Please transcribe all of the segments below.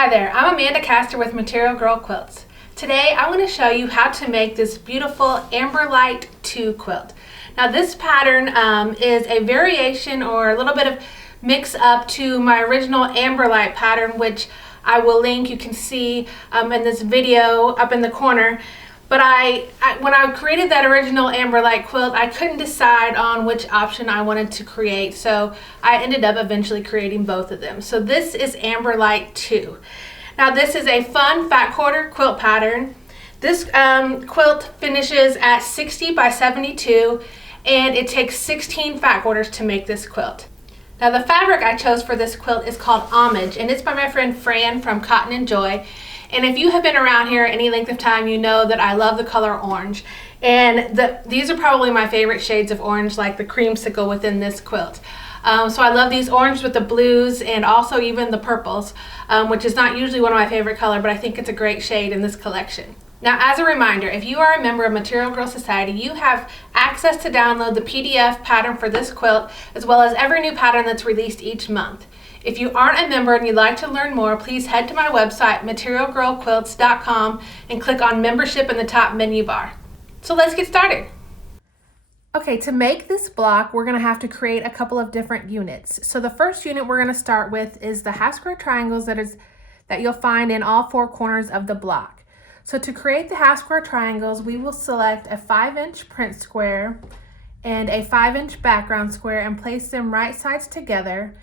Hi there, I'm Amanda Castor with Material Girl Quilts. Today I want to show you how to make this beautiful Amberlight II quilt. Now this pattern is a variation or a little bit of mix up to my original Amberlight pattern, which I will link. You can see in this video up in the corner. But when I created that original Amberlight quilt, I couldn't decide on which option I wanted to create, so I ended up eventually creating both of them. So this is Amberlight 2. Now this is a fun fat quarter quilt pattern. This quilt finishes at 60 by 72, and it takes 16 fat quarters to make this quilt. Now the fabric I chose for this quilt is called Homage, and it's by my friend Fran from Cotton and Joy. And if you have been around here any length of time, you know that I love the color orange. And these are probably my favorite shades of orange, like the creamsicle within this quilt. So I love these orange with the blues and also even the purples, which is not usually one of my favorite color, but I think it's a great shade in this collection. Now, as a reminder, if you are a member of Material Girl Society, you have access to download the PDF pattern for this quilt, as well as every new pattern that's released each month. If you aren't a member and you'd like to learn more, please head to my website, materialgirlquilts.com, and click on membership in the top menu bar. So let's get started. Okay, to make this block, we're gonna have to create a couple of different units. So the first unit we're gonna start with is the half square triangles that you'll find in all four corners of the block. So to create the half square triangles, we will select a 5-inch print square and a 5-inch background square and place them right sides together.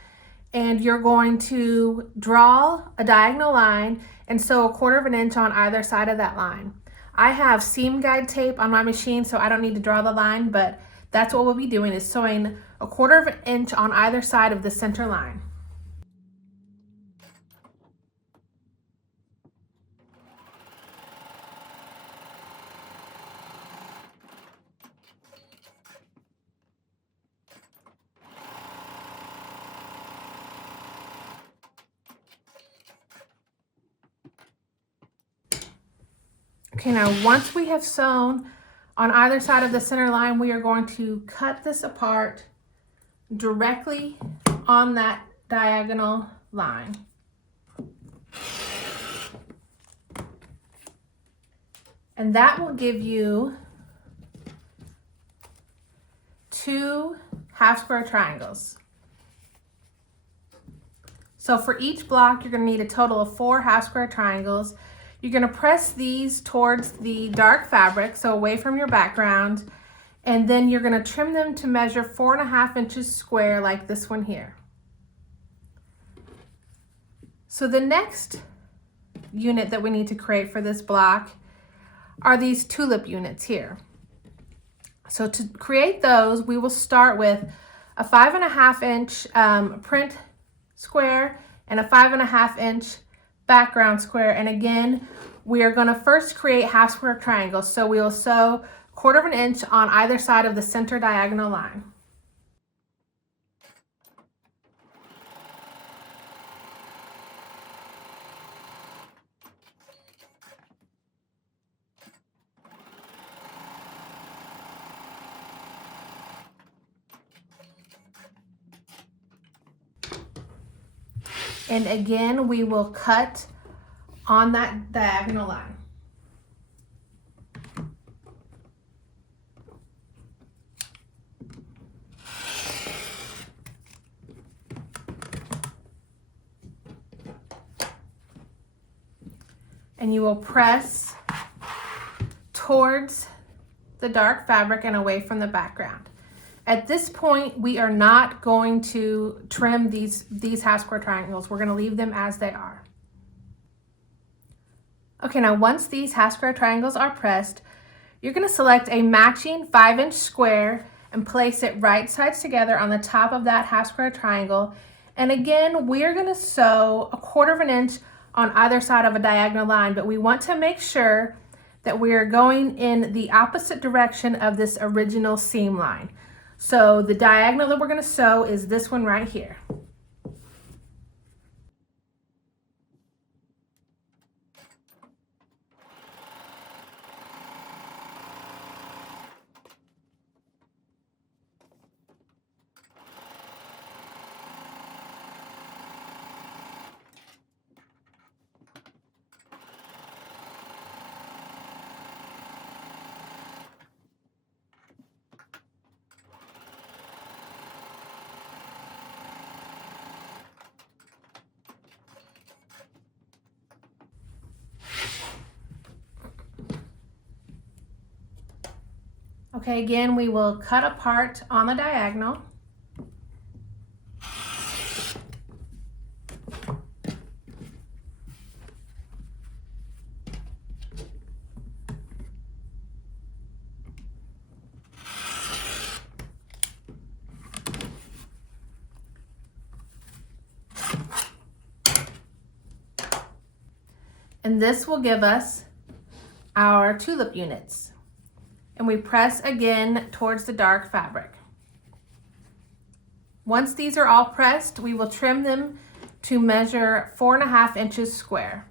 And you're going to draw a diagonal line and sew 1/4 of an inch on either side of that line. I have seam guide tape on my machine, so I don't need to draw the line, but that's what we'll be doing, is sewing 1/4 of an inch on either side of the center line. Okay, now once we have sewn on either side of the center line, we are going to cut this apart directly on that diagonal line. And that will give you 2 half square triangles. So for each block, you're going to need a total of 4 half square triangles. You're going to press these towards the dark fabric, so away from your background, and then you're going to trim them to measure 4.5 inches square, like this one here. So the next unit that we need to create for this block are these tulip units here. So to create those, we will start with a 5.5 inch print square and a 5.5 inch background square. And again, we are going to first create half square triangles. So we will sew 1/4 of an inch on either side of the center diagonal line. And again, we will cut on that diagonal line. And you will press towards the dark fabric and away from the background. At this point, we are not going to trim these half square triangles. We're going to leave them as they are. Okay, now once these half square triangles are pressed, you're going to select a matching 5-inch square and place it right sides together on the top of that half square triangle. And again, we're going to sew 1/4 of an inch on either side of a diagonal line, but we want to make sure that we are going in the opposite direction of this original seam line. So the diagonal that we're going to sew is this one right here. Okay, again, we will cut apart on the diagonal. And this will give us our tulip units. And we press again towards the dark fabric. Once these are all pressed, we will trim them to measure 4.5 inches square.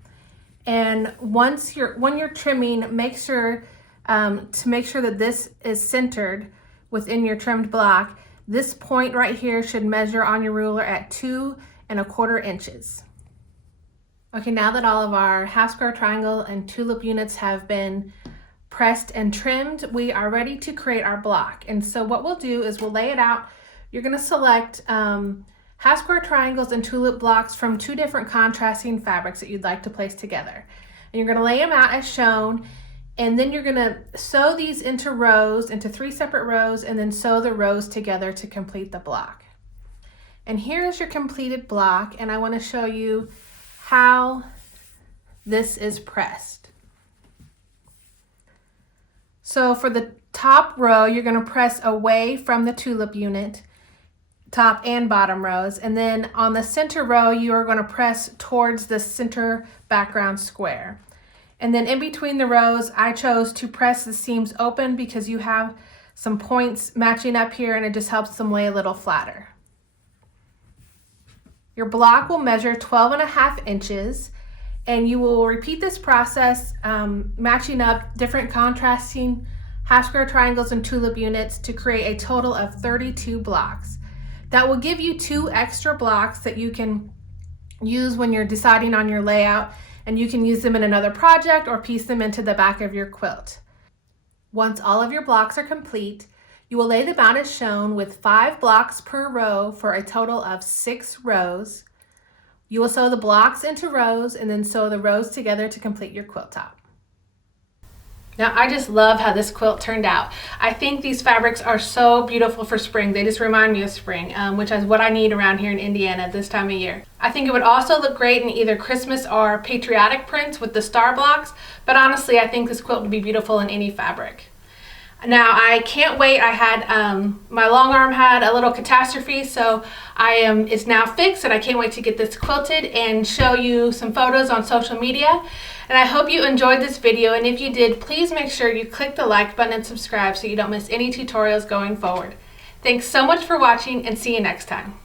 And when you're trimming, make sure that this is centered within your trimmed block. This point right here should measure on your ruler at 2.25 inches. Okay, now that all of our half square, triangle, and tulip units have been pressed and trimmed, we are ready to create our block. And so what we'll do is we'll lay it out. You're gonna select half square triangles and tulip blocks from 2 different contrasting fabrics that you'd like to place together. And you're gonna lay them out as shown, and then you're gonna sew these into rows, into 3 separate rows, and then sew the rows together to complete the block. And here's your completed block, and I wanna show you how this is pressed. So for the top row, you're going to press away from the tulip unit, top and bottom rows, and then on the center row, you are going to press towards the center background square. And then in between the rows, I chose to press the seams open because you have some points matching up here, and it just helps them lay a little flatter. Your block will measure 12.5 inches, and you will repeat this process matching up different contrasting half square triangles and tulip units to create a total of 32 blocks. That will give you 2 extra blocks that you can use when you're deciding on your layout, and you can use them in another project or piece them into the back of your quilt. Once all of your blocks are complete, you will lay them out as shown with 5 blocks per row for a total of 6 rows. You will sew the blocks into rows and then sew the rows together to complete your quilt top. Now, I just love how this quilt turned out. I think these fabrics are so beautiful for spring. They just remind me of spring, which is what I need around here in Indiana this time of year. I think it would also look great in either Christmas or patriotic prints with the star blocks, but honestly, I think this quilt would be beautiful in any fabric. Now, I can't wait. I had my long arm had a little catastrophe, so it's now fixed, and I can't wait to get this quilted and show you some photos on social media. And I hope you enjoyed this video, and if you did, please make sure you click the like button and subscribe so you don't miss any tutorials going forward. Thanks so much for watching, and see you next time.